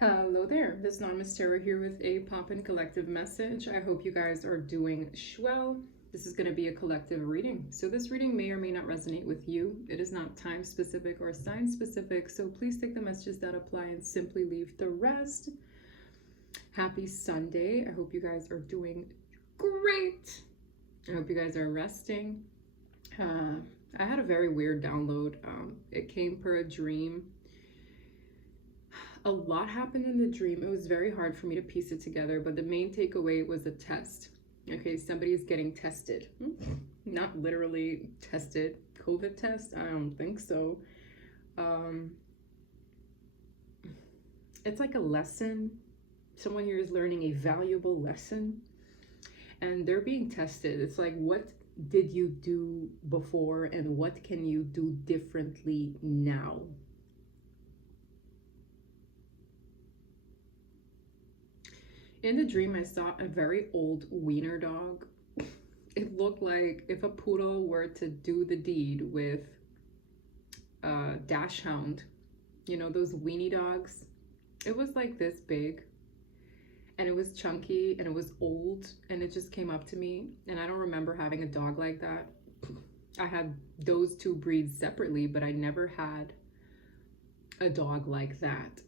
Hello there, this is Anonymous Tarot here with a pop-in collective message. I hope you guys are doing well. This is going to be a collective reading, so this reading may or may not resonate with you. It is not time specific or sign specific, so please take the messages that apply and simply leave the rest. Happy Sunday. I hope you guys are doing great. I hope you guys are resting. I had a very weird download. It came per a dream. A lot happened in the dream. It was very hard for me to piece it together, but the main takeaway was a test. Okay, somebody is getting tested. Not literally tested. COVID test? I don't think so. It's like a lesson. Someone here is learning a valuable lesson, and they're being tested. It's like, what did you do before, and what can you do differently now? In the dream, I saw a very old wiener dog. It looked like if a poodle were to do the deed with a dash hound, you know, those weenie dogs. It was like this big, and it was chunky, and it was old, and it just came up to me, and I don't remember having a dog like that. I had those two breeds separately, but I never had a dog like that.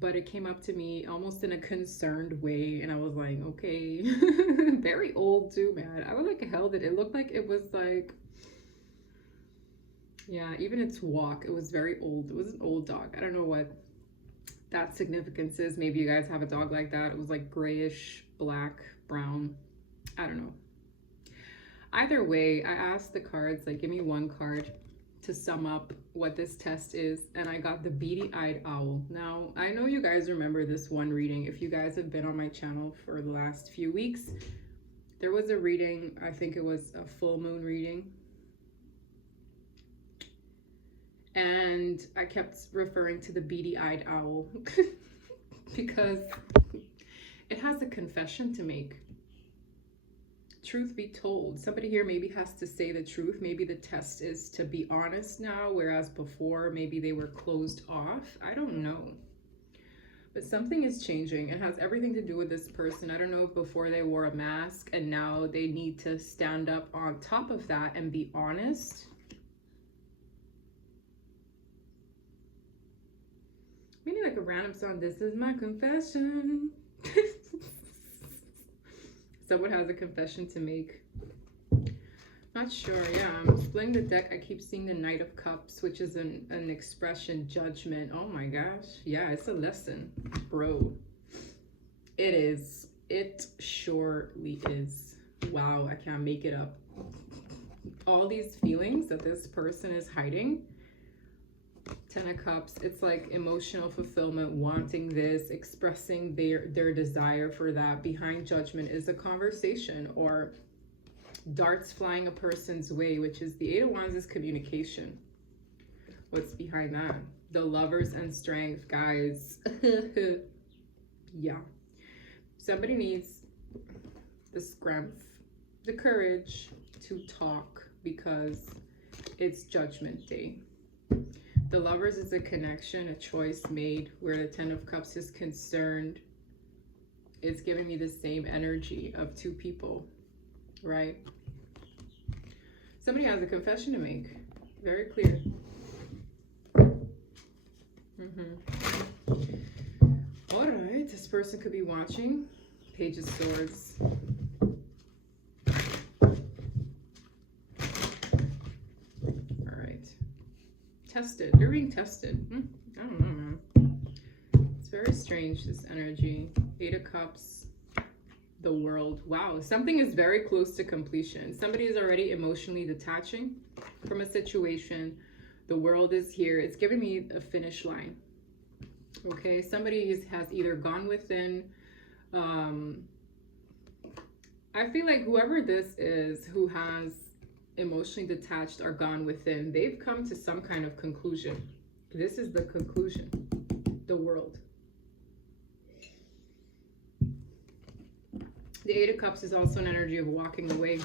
But it came up to me almost in a concerned way, and I was like, okay. Very old too, man. I was like, held it. It looked like it was like, yeah, even its walk, it was very old. It was an old dog. I don't know what that significance is. Maybe you guys have a dog like that. It was like grayish, black, brown. I don't know. Either way, I asked the cards, like, give me one card to sum up what this test is, and I got the beady-eyed owl. Now, I know you guys remember this one reading. If you guys have been on my channel for the last few weeks, there was a reading, I think it was a full moon reading, and I kept referring to the beady-eyed owl because it has a confession to make. Truth be told, somebody here maybe has to say the truth. Maybe the test is to be honest now, whereas before maybe they were closed off. I don't know. But something is changing. It has everything to do with this person. I don't know if before they wore a mask and now they need to stand up on top of that and be honest. Maybe like a random song. This is my confession. Someone has a confession to make. Not sure. Yeah, I'm splitting the deck. I keep seeing the Knight of Cups, which is an expression, judgment. Oh my gosh. Yeah, it's a lesson, bro. It is. It surely is. Wow, I can't make it up. All these feelings that this person is hiding. Ten of Cups, it's like emotional fulfillment, wanting this, expressing their desire for that. Behind judgment is a conversation or darts flying a person's way, which is the Eight of Wands is communication. What's behind that? The Lovers and Strength, guys. Yeah. Somebody needs the strength, the courage to talk because it's Judgment Day. The Lovers is a connection, a choice made, where the Ten of Cups is concerned. It's giving me the same energy of two people, right? Somebody has a confession to make. Very clear. All right, this person could be watching. Page of Swords. Tested. They're being tested. I don't know, man. It's very strange, this energy. Eight of Cups. The World. Wow, something is very close to completion. Somebody is already emotionally detaching from a situation. The World is here. It's giving me a finish line. Okay, somebody has either gone within. I feel like whoever this is who has emotionally detached or gone within, they've come to some kind of conclusion. This is the conclusion. The World. The Eight of Cups is also an energy of walking away.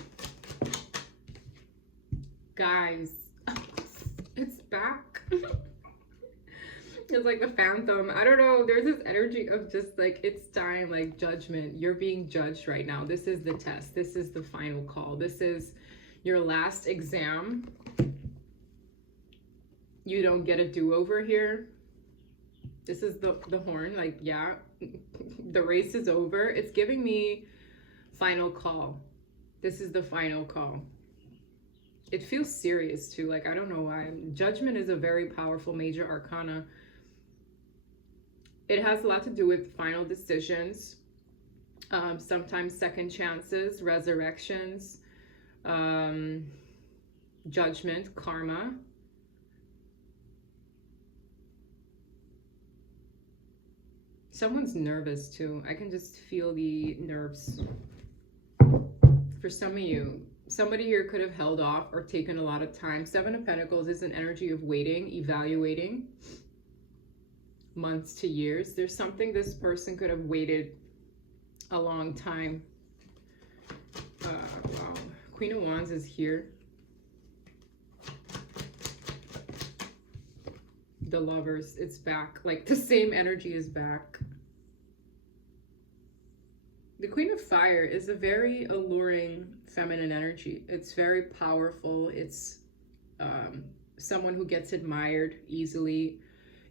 Guys, it's back. It's like the phantom. I don't know. There's this energy of just like, it's time, like judgment. You're being judged right now. This is the test. This is the final call. This is your last exam. You don't get a do-over here. This is the horn. Like, yeah, the race is over. It's giving me final call. This is the final call. It feels serious too. Like, I don't know why. Judgment is a very powerful major arcana. It has a lot to do with final decisions, sometimes second chances, resurrections, judgment, karma. Someone's nervous too. I can just feel the nerves. For some of you, somebody here could have held off or taken a lot of time. Seven of Pentacles is an energy of waiting, evaluating, months to years. There's something this person could have waited a long time. Wow. Queen of Wands is here. The Lovers, it's back. Like, the same energy is back. The Queen of Fire is a very alluring feminine energy. It's very powerful. It's someone who gets admired easily,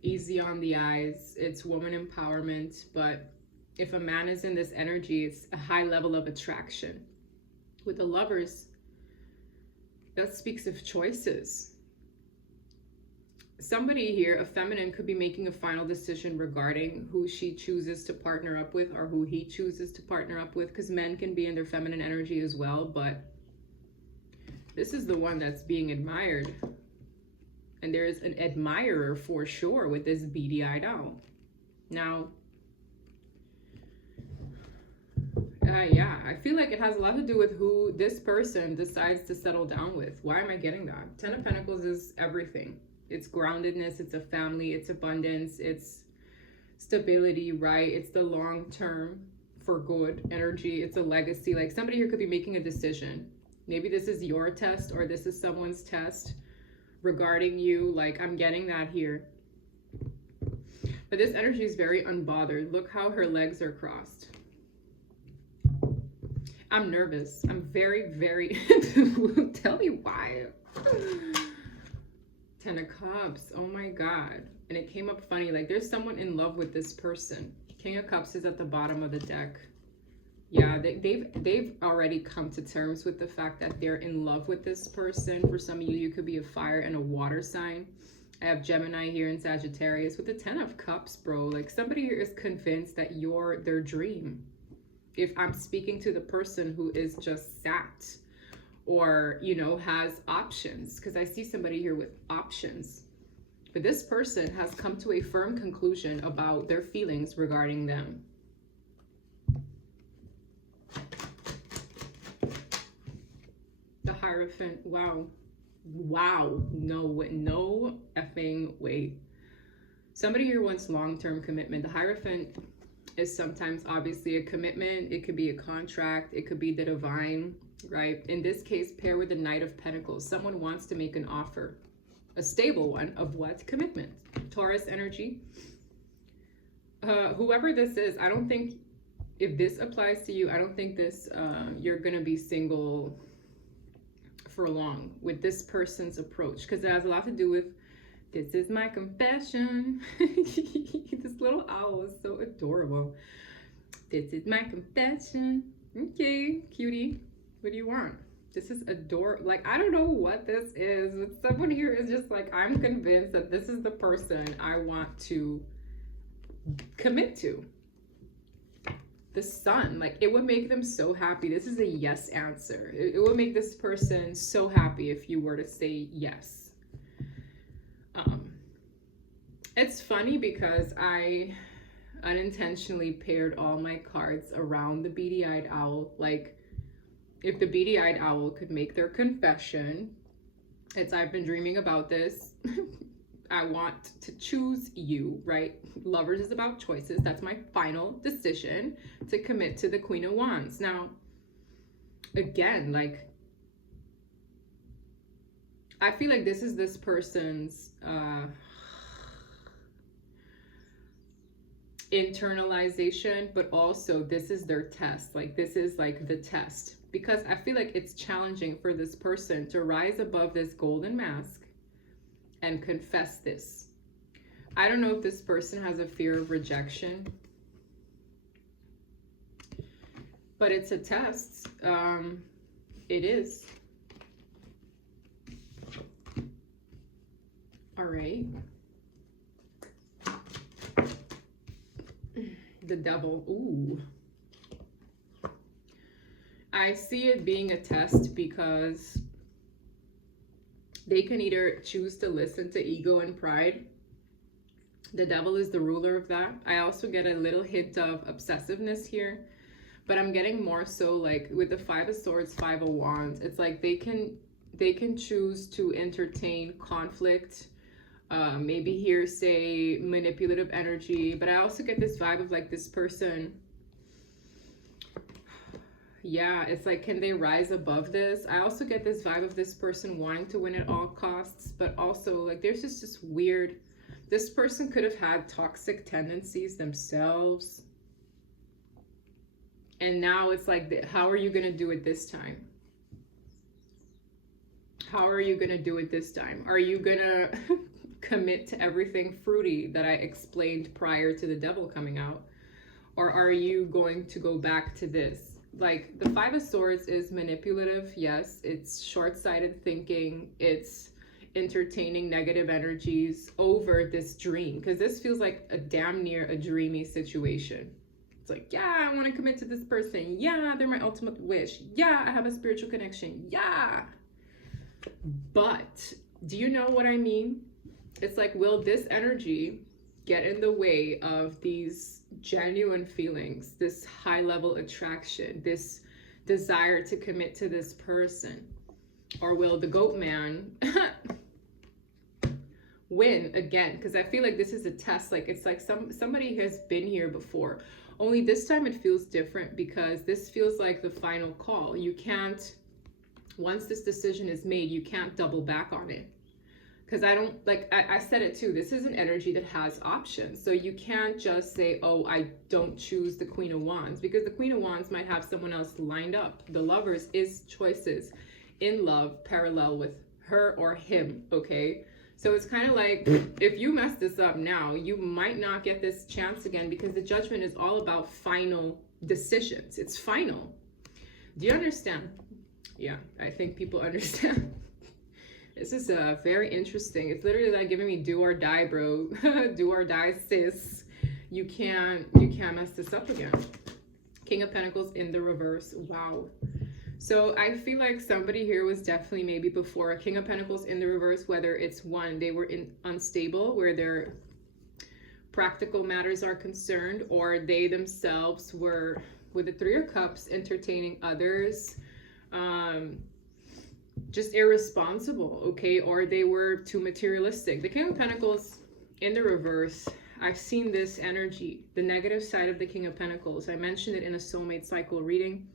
easy on the eyes. It's woman empowerment. But if a man is in this energy, it's a high level of attraction. With the Lovers, that speaks of choices. Somebody here, a feminine, could be making a final decision regarding who she chooses to partner up with or who he chooses to partner up with, because men can be in their feminine energy as well, but this is the one that's being admired. And there is an admirer for sure with this beady-eyed owl. Now, yeah, I feel like it has a lot to do with who this person decides to settle down with. Why am I getting that? Ten of Pentacles is everything. It's groundedness, it's a family, it's abundance, it's stability, right? It's the long term for good energy. It's a legacy. Like, somebody here could be making a decision. Maybe this is your test or this is someone's test regarding you. Like, I'm getting that here. But this energy is very unbothered. Look how her legs are crossed. I'm nervous. I'm very, very, tell me why. 10 of Cups. Oh my God. And it came up funny. Like, there's someone in love with this person. King of Cups is at the bottom of the deck. Yeah, they've already come to terms with the fact that they're in love with this person. For some of you, you could be a fire and a water sign. I have Gemini here in Sagittarius with the 10 of Cups, bro. Like, somebody here is convinced that you're their dream. If I'm speaking to the person who is just sat or, you know, has options, because I see somebody here with options. But this person has come to a firm conclusion about their feelings regarding them. The Hierophant. Wow. Wow. No effing way. Somebody here wants long-term commitment. The Hierophant is sometimes obviously a commitment. It could be a contract. It could be the divine, right? In this case, pair with the Knight of Pentacles. Someone wants to make an offer, a stable one of what? Commitment. Taurus energy. Whoever this is, I don't think, if this applies to you, I don't think this, you're going to be single for long with this person's approach, because it has a lot to do with, this is my confession. This little owl is so adorable. This is my confession. Okay, cutie. What do you want? This is adorable. Like, I don't know what this is, but someone here is just like, I'm convinced that this is the person I want to commit to. The Sun, like, it would make them so happy. This is a yes answer. It would make this person so happy if you were to say yes. It's funny because I unintentionally paired all my cards around the beady-eyed owl. Like, if the beady-eyed owl could make their confession, it's, I've been dreaming about this. I want to choose you, right? Lovers is about choices. That's my final decision to commit to the Queen of Wands. Now, again, like, I feel like this is this person's, internalization, but also this is their test. Like this is like the test, because I feel like it's challenging for this person to rise above this golden mask and confess this. I don't know if this person has a fear of rejection, but it's a test. It is. All right. The devil. Ooh. I see it being a test because they can either choose to listen to ego and pride. The devil is the ruler of that. I also get a little hint of obsessiveness here, but I'm getting more so like with the Five of Swords, Five of Wands. It's like they can choose to entertain conflict, maybe hearsay, manipulative energy. But I also get this vibe of like this person, yeah, it's like, can they rise above this? I also get this vibe of this person wanting to win at all costs, but also like there's just this weird, this person could have had toxic tendencies themselves, and now it's like, how are you gonna do it this time? How are you gonna do it this time? Are you gonna commit to everything fruity that I explained prior to the devil coming out? Or are you going to go back to this? Like the Five of Swords is manipulative, yes. It's short-sighted thinking. It's entertaining negative energies over this dream, because this feels like a damn near a dreamy situation. It's like, yeah, I want to commit to this person. Yeah, they're my ultimate wish. Yeah, I have a spiritual connection. Yeah. But do you know what I mean? It's like, will this energy get in the way of these genuine feelings, this high level attraction, this desire to commit to this person? Or will the goat man win again? Because I feel like this is a test. Like it's like somebody has been here before, only this time it feels different, because this feels like the final call. You can't, once this decision is made, you can't double back on it. Because I don't, like, I said it too, this is an energy that has options. So you can't just say, oh, I don't choose the Queen of Wands, because the Queen of Wands might have someone else lined up. The Lovers is choices in love parallel with her or him, okay? So it's kind of like, if you mess this up now, you might not get this chance again, because the Judgment is all about final decisions. It's final. Do you understand? Yeah, I think people understand. This is very interesting. It's literally like giving me do or die, bro. Do or die, sis. You can't mess this up again. King of Pentacles in the reverse. Wow. So I feel like somebody here was definitely maybe before a King of Pentacles in the reverse, whether it's one, they were unstable, where their practical matters are concerned, or they themselves were, with the Three of Cups, entertaining others, just irresponsible, okay? Or they were too materialistic. The King of Pentacles in the reverse, I've seen this energy, the negative side of the King of Pentacles. I mentioned it in a soulmate cycle reading.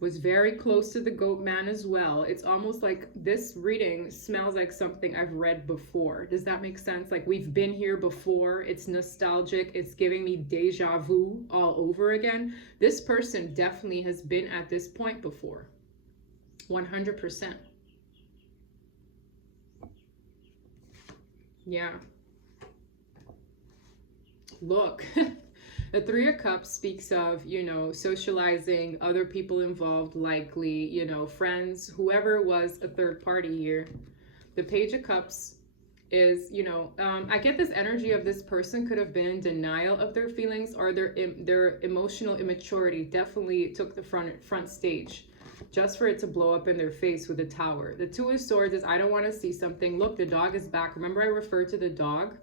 Was very close to the goat man as well. It's almost like this reading smells like something I've read before. Does that make sense? Like we've been here before. It's nostalgic. It's giving me deja vu all over again. This person definitely has been at this point before. 100%. Yeah. Look, the Three of Cups speaks of, you know, socializing, other people involved, likely, you know, friends, whoever was a third party here. The Page of Cups is, you know, I get this energy of this person could have been in denial of their feelings, or their emotional immaturity definitely took the front stage, just for it to blow up in their face with the Tower. The Two of Swords is, I don't want to see something. Look, the dog is back. Remember I referred to the dog?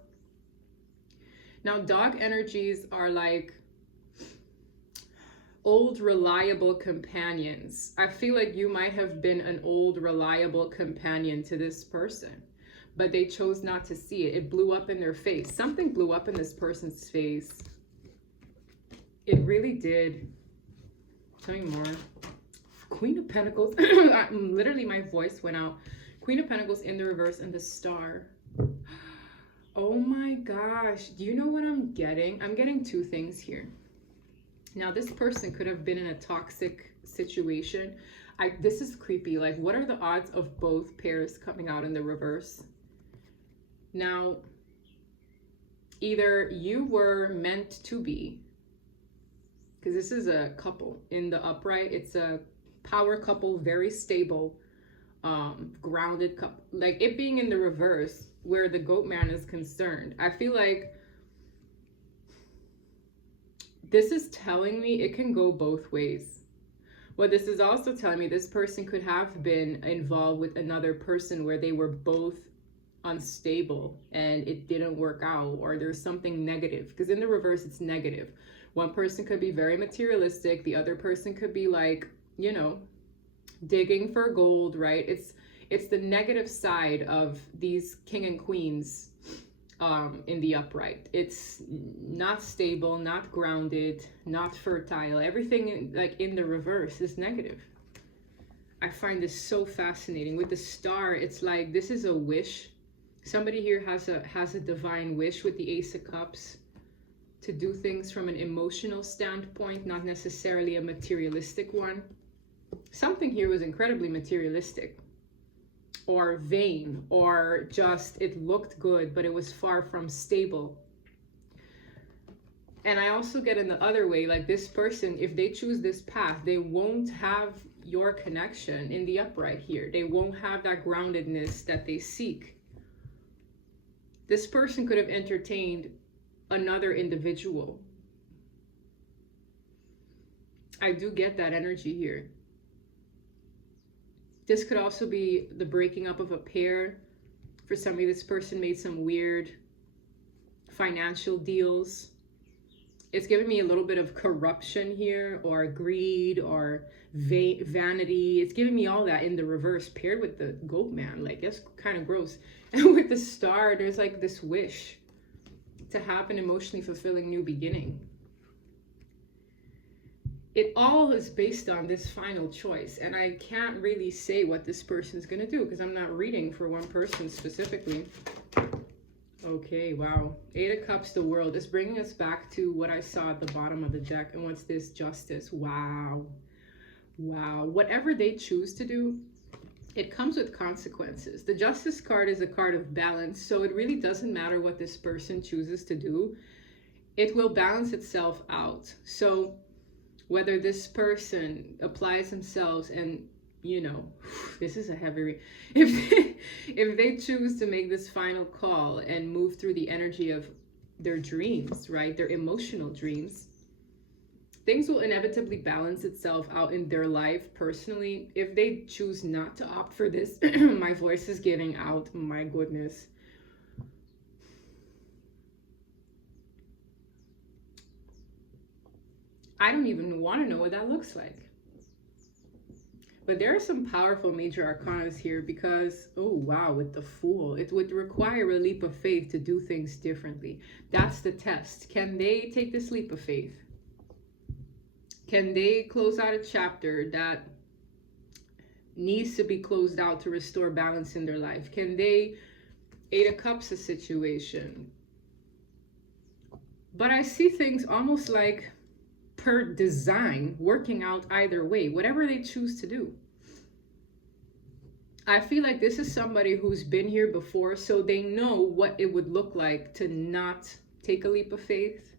Now, dog energies are like old, reliable companions. I feel like you might have been an old, reliable companion to this person, but they chose not to see it. It blew up in their face. Something blew up in this person's face. It really did. Tell me more. Queen of Pentacles. Literally, my voice went out. Queen of Pentacles in the reverse and the Star. Oh my gosh. Do you know what I'm getting? I'm getting two things here. Now, this person could have been in a toxic situation. This is creepy. Like, what are the odds of both pairs coming out in the reverse? Now, either you were meant to be, because this is a couple in the upright. It's a power couple, very stable, grounded couple. Like, it being in the reverse, where the goat man is concerned, I feel like this is telling me it can go both ways. What this is also telling me, this person could have been involved with another person where they were both unstable and it didn't work out, or there's something negative, because in the reverse it's negative. One person could be very materialistic, the other person could be like, you know, digging for gold, right? It's the negative side of these king and queens in the upright. It's not stable, not grounded, not fertile. Everything like in the reverse is negative. I find this so fascinating. With the star, it's like this is a wish. Somebody here has a divine wish with the Ace of Cups to do things from an emotional standpoint, not necessarily a materialistic one. Something here was incredibly materialistic, or vain, or just it looked good, but it was far from stable. And I also get in the other way, like this person, if they choose this path, they won't have your connection in the upright here. They won't have that groundedness that they seek. This person could have entertained another individual. I do get that energy here. This could also be the breaking up of a pair. For somebody, this person made some weird financial deals. It's giving me a little bit of corruption here, or greed, or vanity. It's giving me all that in the reverse, paired with the goat man. Like, that's kind of gross. And with the star, there's like this wish to have an emotionally fulfilling new beginning. It all is based on this final choice, and I can't really say what this person's gonna do because I'm not reading for one person specifically. Okay, wow. Eight of Cups, the World, is bringing us back to what I saw at the bottom of the deck. And what's this? Justice. Wow. Wow. Whatever they choose to do, it comes with consequences. The Justice card is a card of balance, so it really doesn't matter what this person chooses to do. It will balance itself out. So whether this person applies themselves and, you know, this is a heavy if they choose to make this final call and move through the energy of their dreams, right, their emotional dreams, things will inevitably balance itself out in their life personally. If they choose not to opt for this, my voice is giving out, my goodness. I don't even want to know what that looks like. But there are some powerful major arcanas here because, oh wow, with the Fool, it would require a leap of faith to do things differently. That's the test. Can they take this leap of faith? Can they close out a chapter that needs to be closed out to restore balance in their life? Can they Eight of Cups a situation? But I see things almost like per design working out either way, whatever they choose to do. I feel like this is somebody who's been here before, so they know what it would look like to not take a leap of faith.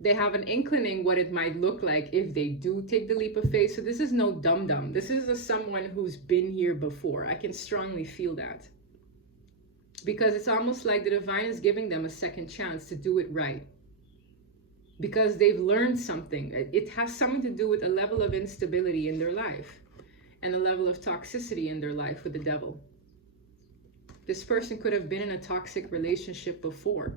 They have an inkling what it might look like if they do take the leap of faith. So this is no dum-dum. This is someone who's been here before. I can strongly feel that. Because it's almost like the divine is giving them a second chance to do it right. Because they've learned something. It has something to do with a level of instability in their life and a level of toxicity in their life with the devil. This person could have been in a toxic relationship before.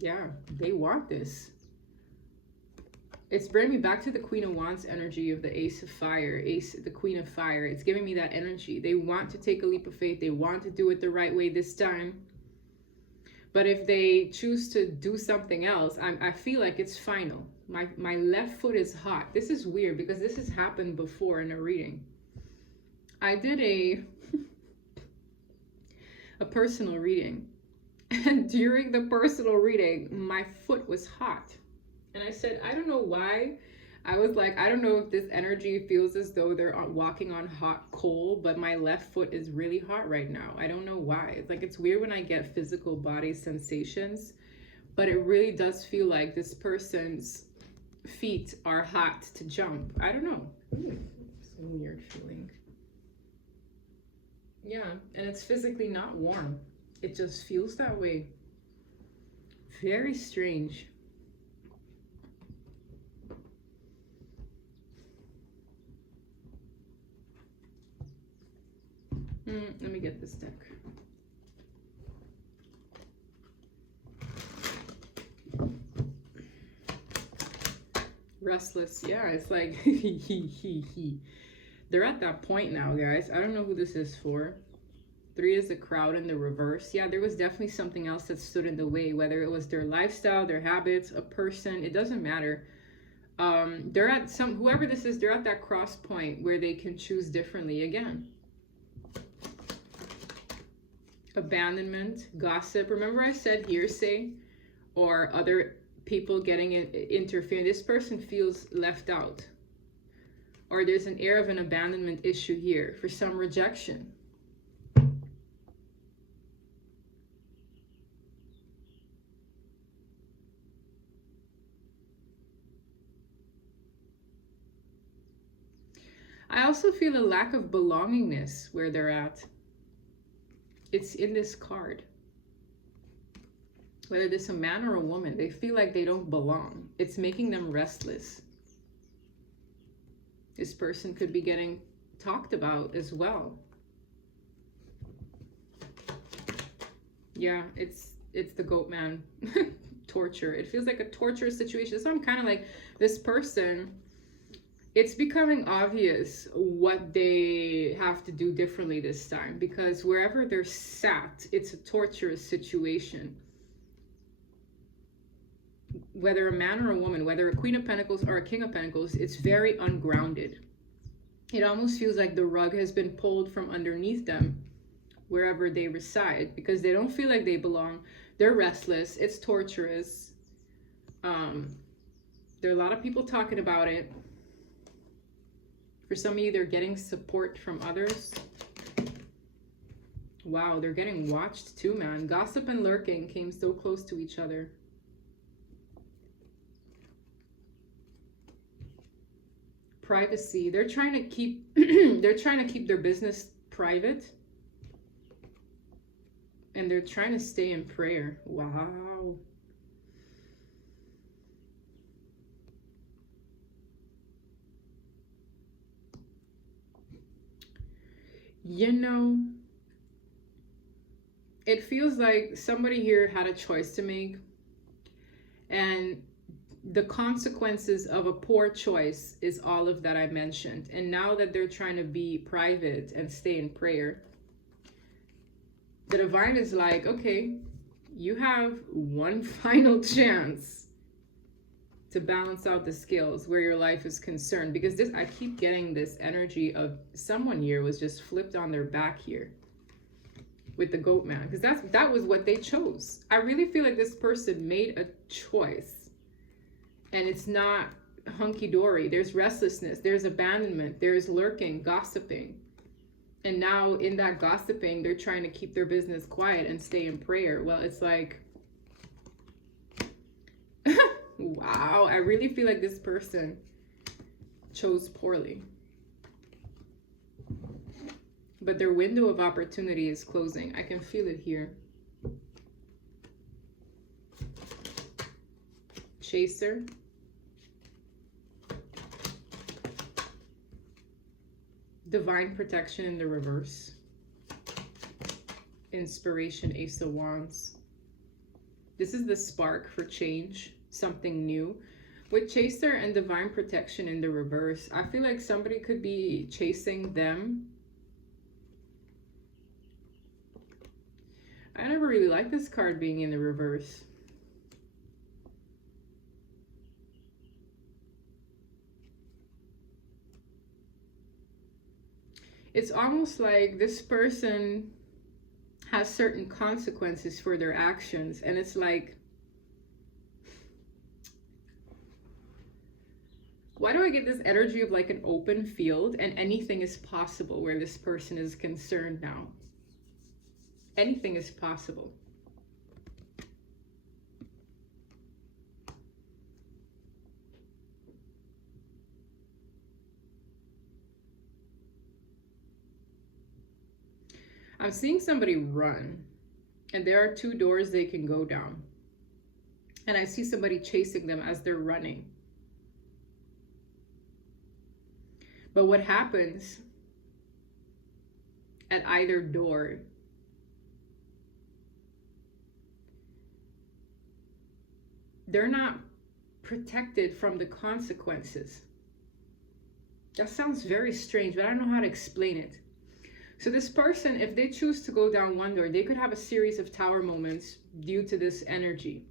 Yeah, they want this. It's bringing me back to the Queen of Wands energy of the Ace of Fire, the Queen of Fire. It's giving me that energy. They want to take a leap of faith. They want to do it the right way this time. But if they choose to do something else, I feel like it's final. My left foot is hot. This is weird because this has happened before in a reading. I did a personal reading. And during the personal reading, my foot was hot. And I said, I don't know why. I was like, I don't know if this energy feels as though they're walking on hot coal, but my left foot is really hot right now. I don't know why. It's like, it's weird when I get physical body sensations, but it really does feel like this person's feet are hot to jump. I don't know. It's a weird feeling. Yeah, and it's physically not warm. It just feels that way. Very strange. Let me get this deck. Restless. Yeah, it's like they're at that point now, guys. I don't know who this is for. 3 is the crowd in the reverse. Yeah, there was definitely something else that stood in the way, whether it was their lifestyle, their habits, a person, it doesn't matter. They're at whoever this is, they're at that cross point where they can choose differently again. Abandonment, gossip. Remember I said hearsay or other people getting interfering. This person feels left out. Or there's an air of an abandonment issue here for some rejection. I also feel a lack of belongingness where they're at. It's in this card. Whether it's a man or a woman, they feel like they don't belong. It's making them restless. This person could be getting talked about as well. Yeah, it's the goat man. Torture. It feels like a torturous situation. So I'm kind of like, this person, it's becoming obvious what they have to do differently this time, because wherever they're sat, it's a torturous situation. Whether a man or a woman, whether a Queen of Pentacles or a King of Pentacles, it's very ungrounded. It almost feels like the rug has been pulled from underneath them wherever they reside, because they don't feel like they belong. They're restless. It's torturous. There are a lot of people talking about it. For some of you, they're getting support from others. Wow, they're getting watched too, man. Gossip and lurking came so close to each other. Privacy. They're trying to keep they're trying to keep their business private. And they're trying to stay in prayer. Wow. You know, it feels like somebody here had a choice to make, and the consequences of a poor choice is all of that I mentioned. And now that they're trying to be private and stay in prayer, the divine is like, okay, you have one final chance to balance out the scales where your life is concerned, because this, I keep getting this energy of someone here was just flipped on their back here with the goat man, because that was what they chose. I really feel like this person made a choice, and it's not hunky-dory. There's restlessness, there's abandonment, there's lurking, gossiping. And now in that gossiping, they're trying to keep their business quiet and stay in prayer. Well, it's like, wow, I really feel like this person chose poorly. But their window of opportunity is closing. I can feel it here. Chaser. Divine protection in the reverse. Inspiration, Ace of Wands. This is the spark for change, something new. With Chaser and divine protection in the reverse, I feel like somebody could be chasing them. I never really liked this card being in the reverse. It's almost like this person has certain consequences for their actions. And it's like, why do I get this energy of like an open field and anything is possible where this person is concerned now? Anything is possible. I'm seeing somebody run, and there are 2 doors they can go down. And I see somebody chasing them as they're running. But what happens at either door, they're not protected from the consequences. That sounds very strange, but I don't know how to explain it. So this person, if they choose to go down one door, they could have a series of tower moments due to this energy.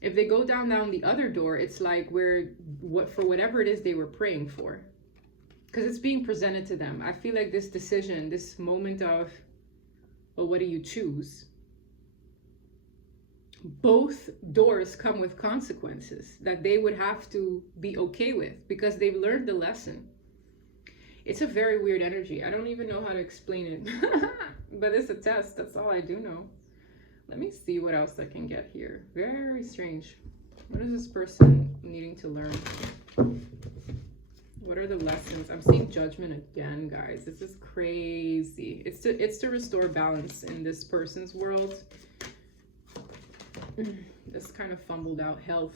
If they go down the other door, it's like for whatever it is they were praying for. Because it's being presented to them. I feel like this decision, this moment of, well, what do you choose? Both doors come with consequences that they would have to be okay with because they've learned the lesson. It's a very weird energy. I don't even know how to explain it. But it's a test. That's all I do know. Let me see what else I can get here. Very strange. What is this person needing to learn? What are the lessons? I'm seeing judgment again, guys. This is crazy. It's to restore balance in this person's world. This kind of fumbled out. Health.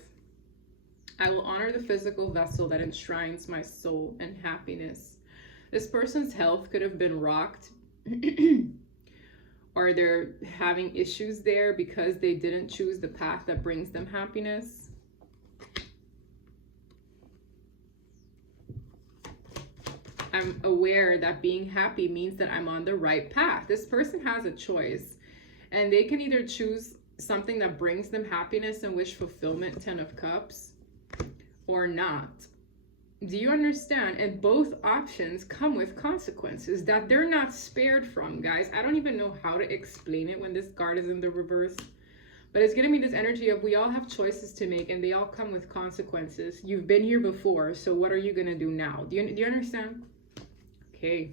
I will honor the physical vessel that enshrines my soul and happiness. This person's health could have been rocked. Or they're having issues there because they didn't choose the path that brings them happiness. I'm aware that being happy means that I'm on the right path. This person has a choice, and they can either choose something that brings them happiness and wish fulfillment, 10 of Cups, or not. Do you understand? And both options come with consequences that they're not spared from, guys. I don't even know how to explain it when this card is in the reverse. But it's giving me this energy of we all have choices to make and they all come with consequences. You've been here before, so what are you going to do now? Do you understand? Okay.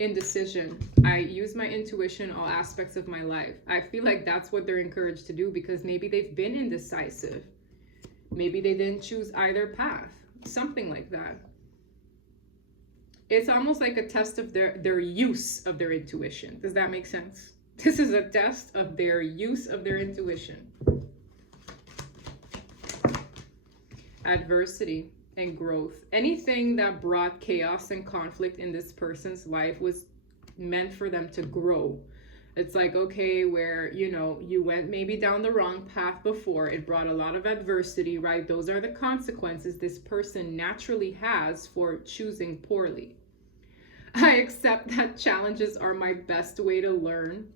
Indecision. I use my intuition in all aspects of my life. I feel like that's what they're encouraged to do because maybe they've been indecisive. Maybe they didn't choose either path. Something like that. It's almost like a test of their use of their intuition. Does that make sense? This is a test of their use of their intuition. Adversity and growth. Anything that brought chaos and conflict in this person's life was meant for them to grow. It's like, okay, where, you went maybe down the wrong path before. It brought a lot of adversity, right? Those are the consequences this person naturally has for choosing poorly. I accept that challenges are my best way to learn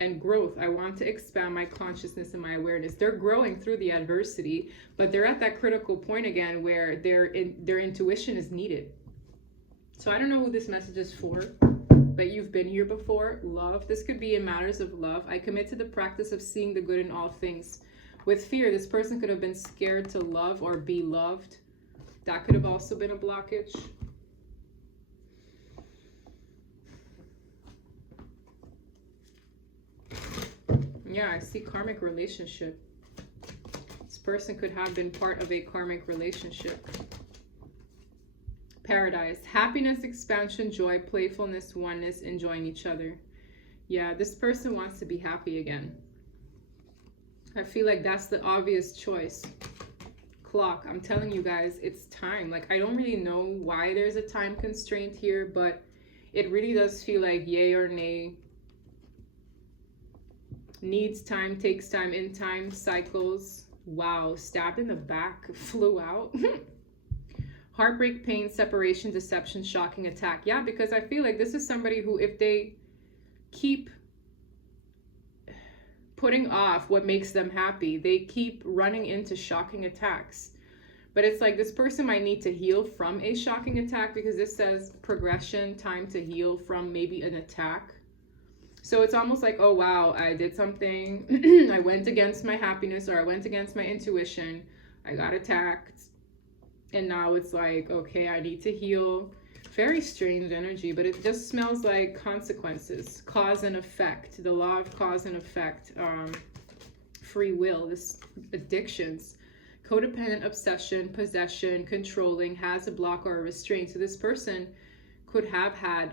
and growth. I want to expand my consciousness and my awareness. They're growing through the adversity, but they're at that critical point again where their intuition is needed. So I don't know who this message is for. But you've been here before. Love. This could be in matters of love. I commit to the practice of seeing the good in all things. With fear, this person could have been scared to love or be loved. That could have also been a blockage. Yeah, I see karmic relationship. This person could have been part of a karmic relationship. Paradise. Happiness, expansion, joy, playfulness, oneness, enjoying each other. Yeah, this person wants to be happy again. I feel like that's the obvious choice. Clock. I'm telling you guys, it's time. Like, I don't really know why there's a time constraint here, but it really does feel like yay or nay. Needs time, takes time, in time, cycles. Wow, stabbed in the back, flew out. Heartbreak, pain, separation, deception, shocking attack. Yeah, because I feel like this is somebody who, if they keep putting off what makes them happy, they keep running into shocking attacks. But it's like this person might need to heal from a shocking attack because this says progression, time to heal from maybe an attack. So it's almost like, oh wow, I did something, I went against my happiness, or I went against my intuition, I got attacked, and now it's like, okay, I need to heal. Very strange energy, but it just smells like consequences, cause and effect, the law of cause and effect, free will, this addictions, codependent obsession, possession, controlling, has a block or a restraint. So this person could have had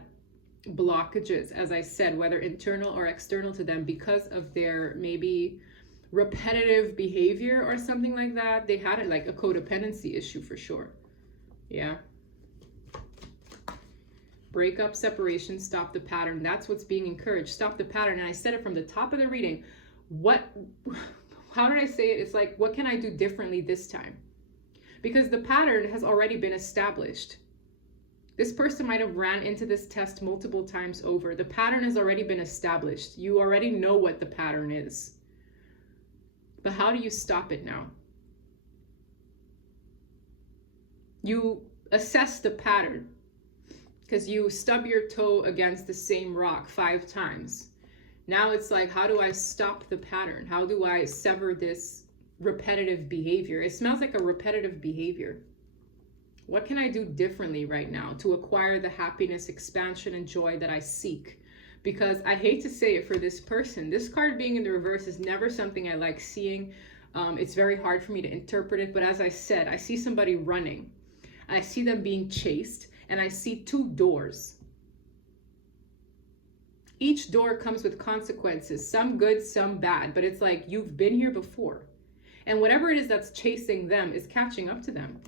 blockages, as I said, whether internal or external to them, because of their maybe repetitive behavior or something like that. They had it like a codependency issue for sure. Yeah. Breakup, separation, stop the pattern. That's what's being encouraged. Stop the pattern. And I said it from the top of the reading. How did I say it? It's like, what can I do differently this time? Because the pattern has already been established. This person might have ran into this test multiple times over. The pattern has already been established. You already know what the pattern is. But how do you stop it now? You assess the pattern because you stub your toe against the same rock 5 times. Now it's like, how do I stop the pattern? How do I sever this repetitive behavior? It smells like a repetitive behavior. What can I do differently right now to acquire the happiness, expansion, and joy that I seek? Because I hate to say it for this person, this card being in the reverse is never something I like seeing. It's very hard for me to interpret it. But as I said, I see somebody running. I see them being chased, and I see 2 doors. Each door comes with consequences, some good, some bad, but it's like, you've been here before. And whatever it is that's chasing them is catching up to them.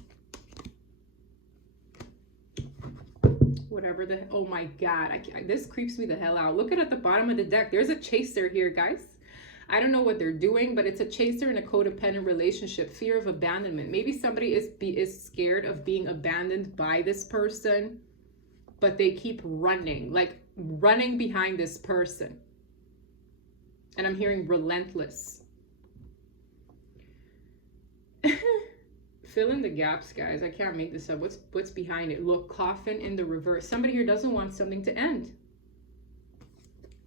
Whatever the, oh my God, this creeps me the hell out. Look at the bottom of the deck. There's a chaser here, guys. I don't know what they're doing, but it's a chaser in a codependent relationship, fear of abandonment. Maybe somebody is scared of being abandoned by this person, but they keep running, like running behind this person. And I'm hearing relentless. Fill in the gaps, guys. I can't make this up. What's behind it? Look, coffin in the reverse. Somebody here doesn't want something to end.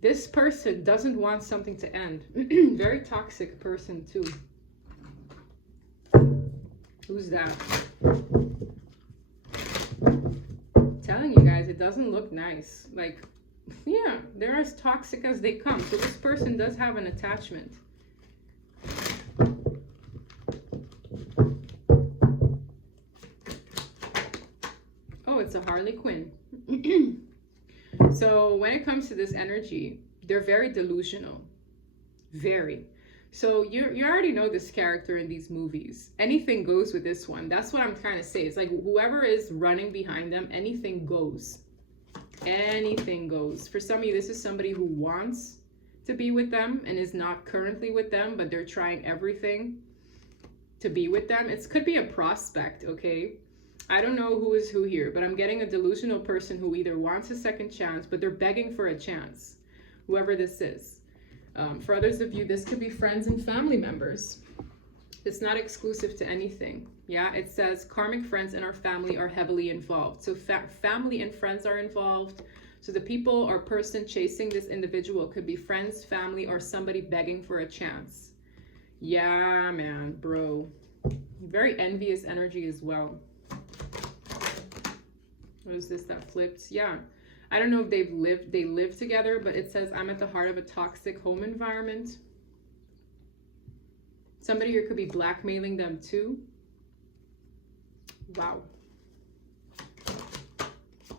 This person doesn't want something to end. Very toxic person too. Who's that? Telling you guys, it doesn't look nice. Like, yeah, they're as toxic as they come. So this person does have an attachment. Oh, it's a Harley Quinn. So when it comes to this energy, they're very delusional. Very. So you already know this character in these movies. Anything goes with this one. That's what I'm trying to say. It's like whoever is running behind them, anything goes. Anything goes. For some of you, this is somebody who wants to be with them and is not currently with them, but they're trying everything to be with them. It could be a prospect, okay? I don't know who is who here, but I'm getting a delusional person who either wants a second chance, but they're begging for a chance, whoever this is. For others of you, this could be friends and family members. It's not exclusive to anything. Yeah, it says karmic friends in our family are heavily involved. So family and friends are involved. So the people or person chasing this individual could be friends, family, or somebody begging for a chance. Yeah, man, bro. Very envious energy as well. What is this that flips? Yeah. I don't know if they live together, but it says I'm at the heart of a toxic home environment. Somebody here could be blackmailing them too. Wow.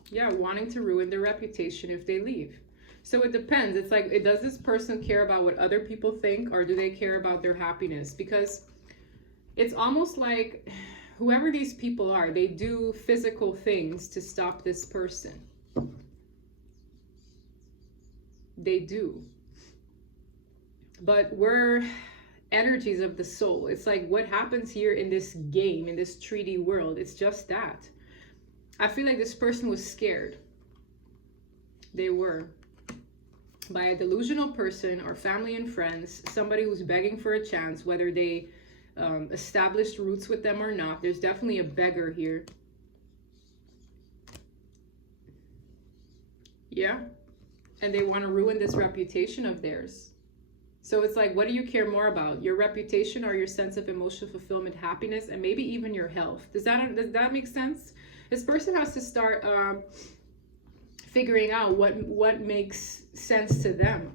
Yeah, wanting to ruin their reputation if they leave. So it depends. It's like, does this person care about what other people think, or do they care about their happiness? Because it's almost like whoever these people are, they do physical things to stop this person. They do. But we're energies of the soul. It's like what happens here in this game, in this 3D world, it's just that. I feel like this person was scared. They were. By a delusional person or family and friends, somebody who's begging for a chance, whether they established roots with them or not. There's definitely a beggar here. Yeah. And they want to ruin this reputation of theirs. So it's like, what do you care more about? Your reputation or your sense of emotional fulfillment, happiness, and maybe even your health? Does that make sense? This person has to start figuring out what makes sense to them.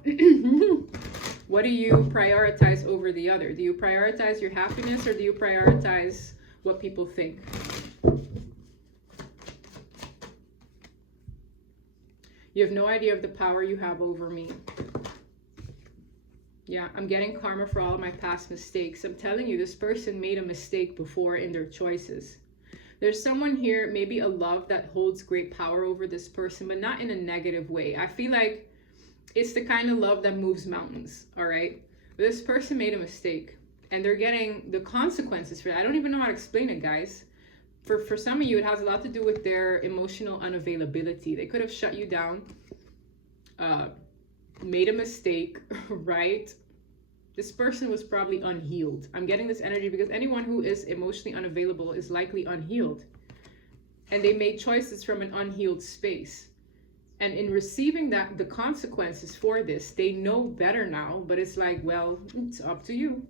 What do you prioritize over the other? Do you prioritize your happiness, or do you prioritize what people think? You have no idea of the power you have over me. Yeah, I'm getting karma for all of my past mistakes. I'm telling you, this person made a mistake before in their choices. There's someone here, maybe a love that holds great power over this person, but not in a negative way. I feel like it's the kind of love that moves mountains, all right? This person made a mistake, and they're getting the consequences for that. I don't even know how to explain it, guys. For some of you, it has a lot to do with their emotional unavailability. They could have shut you down, made a mistake, right? This person was probably unhealed. I'm getting this energy because anyone who is emotionally unavailable is likely unhealed. And they made choices from an unhealed space. And in receiving that, the consequences for this, they know better now, but it's like, well, it's up to you.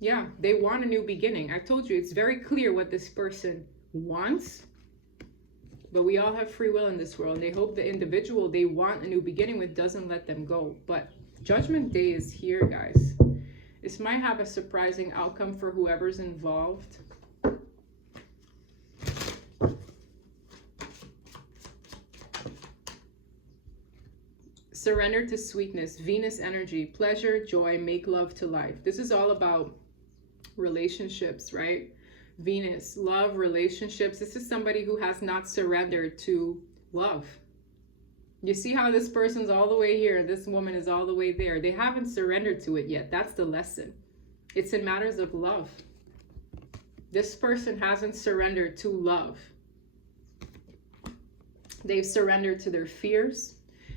Yeah, they want a new beginning. I told you, it's very clear what this person wants. But we all have free will in this world. They hope the individual they want a new beginning with doesn't let them go. But Judgment Day is here, guys. This might have a surprising outcome for whoever's involved. Surrender to sweetness, Venus energy, pleasure, joy, make love to life. This is all about relationships, right? Venus, love, relationships. This is somebody who has not surrendered to love. You see how this person's all the way here, this woman is all the way there. They haven't surrendered to it yet. That's the lesson. It's in matters of love. This person hasn't surrendered to love. They've surrendered to their fears.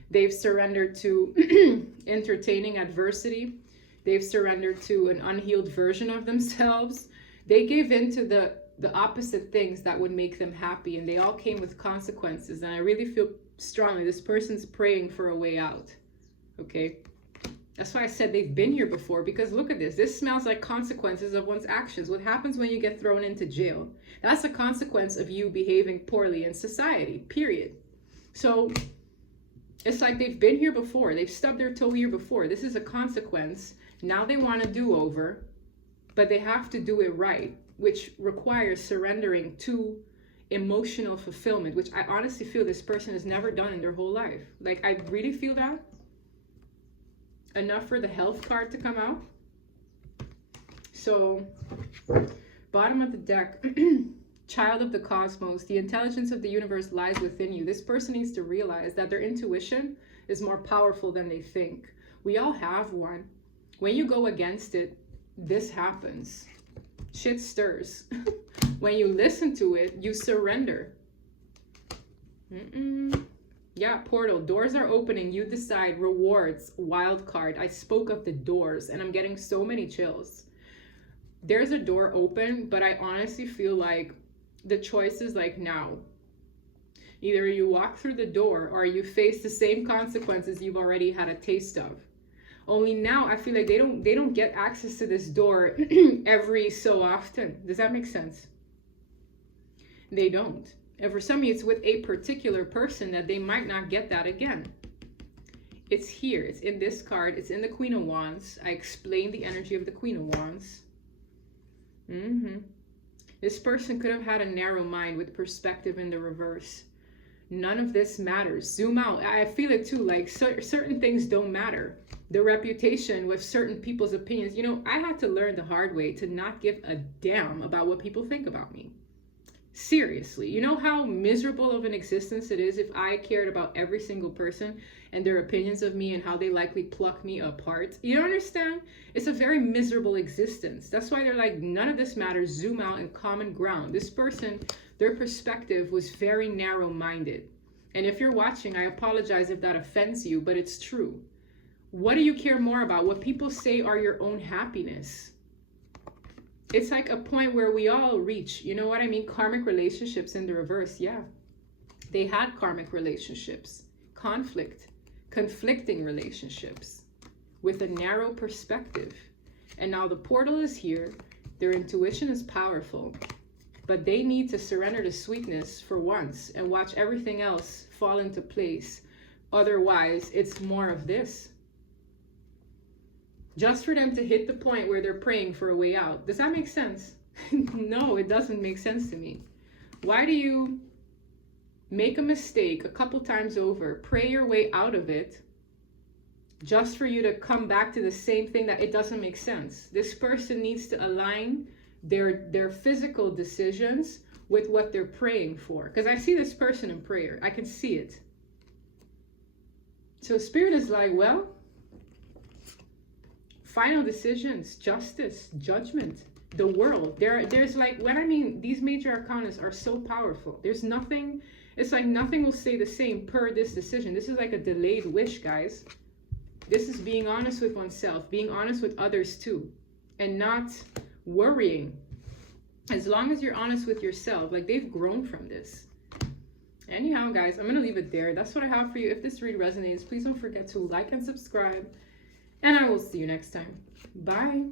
They've surrendered to entertaining adversity. They've surrendered to an unhealed version of themselves. They gave in to the opposite things that would make them happy, and they all came with consequences. And I really feel strongly this person's praying for a way out. Okay? That's why I said they've been here before, because look at this. This smells like consequences of one's actions. What happens when you get thrown into jail? That's a consequence of you behaving poorly in society, period. So it's like they've been here before. They've stubbed their toe here before. This is a consequence. Now they want a do-over, but they have to do it right, which requires surrendering to emotional fulfillment, which I honestly feel this person has never done in their whole life. Like, I really feel that. Enough for the health card to come out. So, bottom of the deck, child of the cosmos, the intelligence of the universe lies within you. This person needs to realize that their intuition is more powerful than they think. We all have one. When you go against it, this happens. Shit stirs. When you listen to it, you surrender. Yeah, portal. Doors are opening. You decide. Rewards. Wild card. I spoke of the doors, and I'm getting so many chills. There's a door open, but I honestly feel like the choice is like now. Either you walk through the door or you face the same consequences you've already had a taste of. Only now I feel like they don't get access to this door every so often. Does that make sense? They don't. And for some of you, it's with a particular person that they might not get that again. It's here. It's in this card. It's in the Queen of Wands. I explained the energy of the Queen of Wands. This person could have had a narrow mind with perspective in the reverse. None of this matters. Zoom out. I feel it too. Like certain things don't matter. The reputation with certain people's opinions. You know, I had to learn the hard way to not give a damn about what people think about me. Seriously. You know how miserable of an existence it is if I cared about every single person and their opinions of me and how they likely pluck me apart? You don't understand? It's a very miserable existence. That's why they're like, none of this matters. Zoom out and common ground. This person, their perspective was very narrow-minded. And if you're watching, I apologize if that offends you, but it's true. What do you care more about? What people say are your own happiness. It's like a point where we all reach, you know what I mean? Karmic relationships in the reverse, yeah. They had karmic relationships, conflicting relationships with a narrow perspective. And now the portal is here. Their intuition is powerful, but they need to surrender to sweetness for once and watch everything else fall into place. Otherwise, it's more of this. Just for them to hit the point where they're praying for a way out. Does that make sense? No, it doesn't make sense to me. Why do you make a mistake a couple times over, pray your way out of it, just for you to come back to the same thing? That it doesn't make sense. This person needs to align their physical decisions with what they're praying for. Because I see this person in prayer. I can see it. So Spirit is like, well, final decisions, justice, judgment, the world. There's like, when I mean, these major arcanas are so powerful. There's nothing, it's like nothing will stay the same per this decision. This is like a delayed wish, guys. This is being honest with oneself, being honest with others too, and not worrying. As long as you're honest with yourself, like they've grown from this. Anyhow, guys, I'm going to leave it there. That's what I have for you. If this read resonates, please don't forget to like and subscribe. And I will see you next time. Bye.